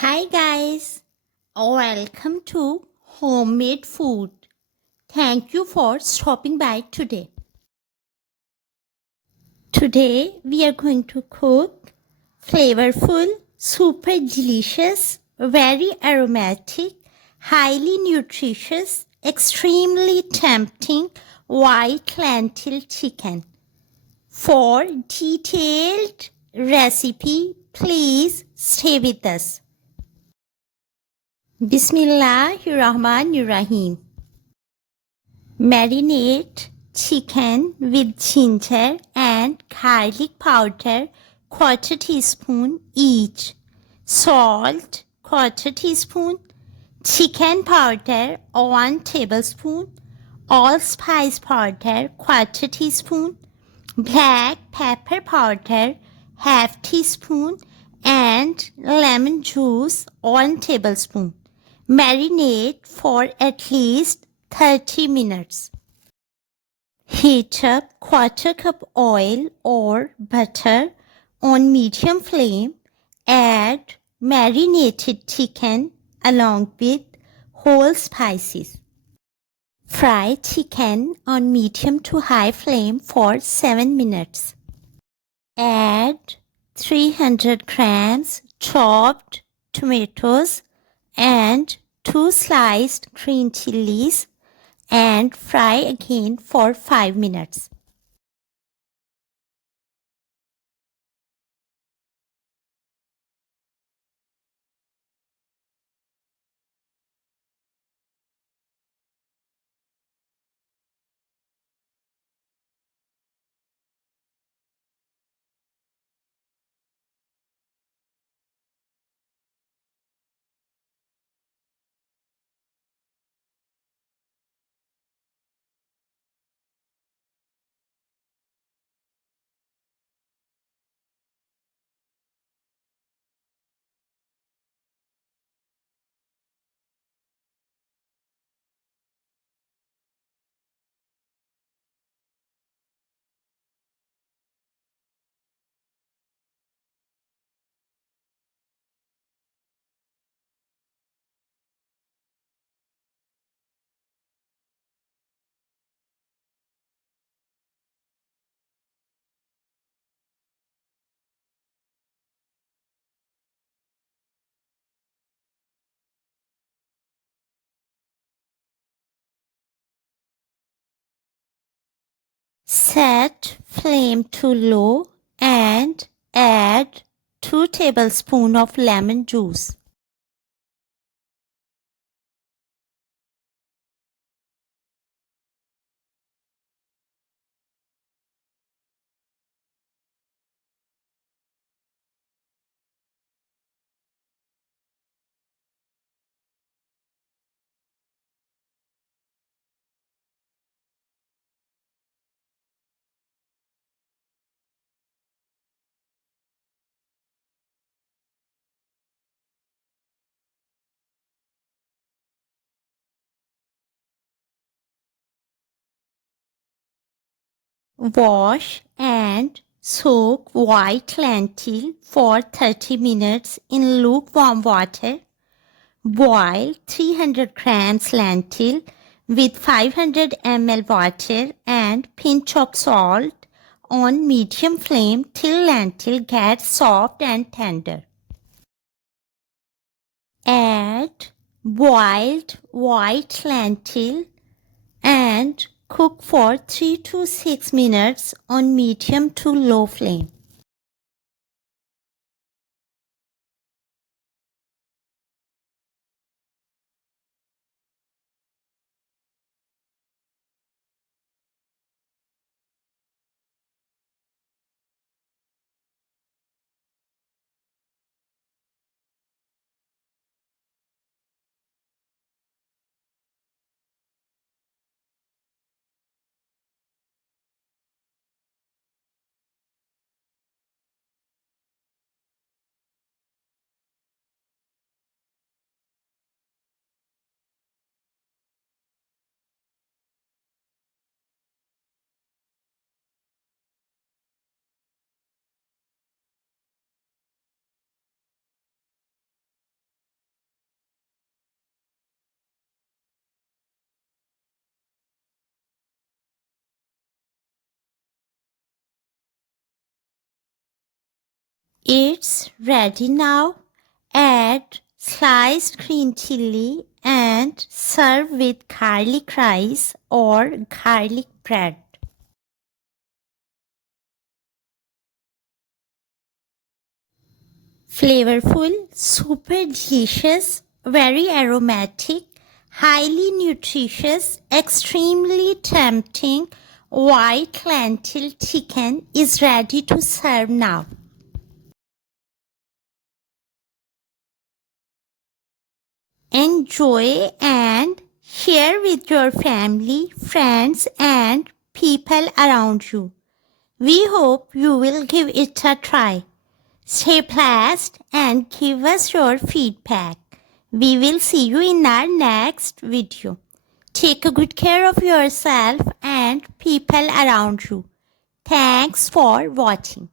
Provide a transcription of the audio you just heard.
Hi guys, welcome to Homemade Food. Thank you for stopping by today. Today we are going to cook flavorful, super delicious, very aromatic, highly nutritious, extremely tempting white lentil chicken. For detailed recipe, please stay with us. Bismillahirrahmanirrahim. Marinate chicken with ginger and garlic powder quarter teaspoon each. Salt quarter teaspoon. Chicken powder 1 tablespoon. Allspice powder quarter teaspoon. Black pepper powder half teaspoon and lemon juice 1 tablespoon. Marinate for at least 30 minutes. Heat up quarter cup oil or butter on medium flame. Add marinated chicken along with whole spices. Fry chicken on medium to high flame for 7 minutes. Add 300 grams chopped tomatoes and 2 sliced green chilies and fry again for 5 minutes. Set flame to low and add 2 tablespoons of lemon juice. Wash and soak white lentil for 30 minutes in lukewarm water. Boil 300 grams lentil with 500 ml water and pinch of salt on medium flame till lentil gets soft and tender. Add boiled white lentil and cook for 3 to 6 minutes on medium to low flame. It's ready now. Add sliced green chili and serve with garlic rice or garlic bread. Flavorful, super delicious, very aromatic, highly nutritious, extremely tempting white lentil chicken is ready to serve now. Enjoy and share with your family, friends, and people around you. We hope you will give it a try. Stay blessed and give us your feedback. We will see you in our next video. Take a good care of yourself and people around you. Thanks for watching.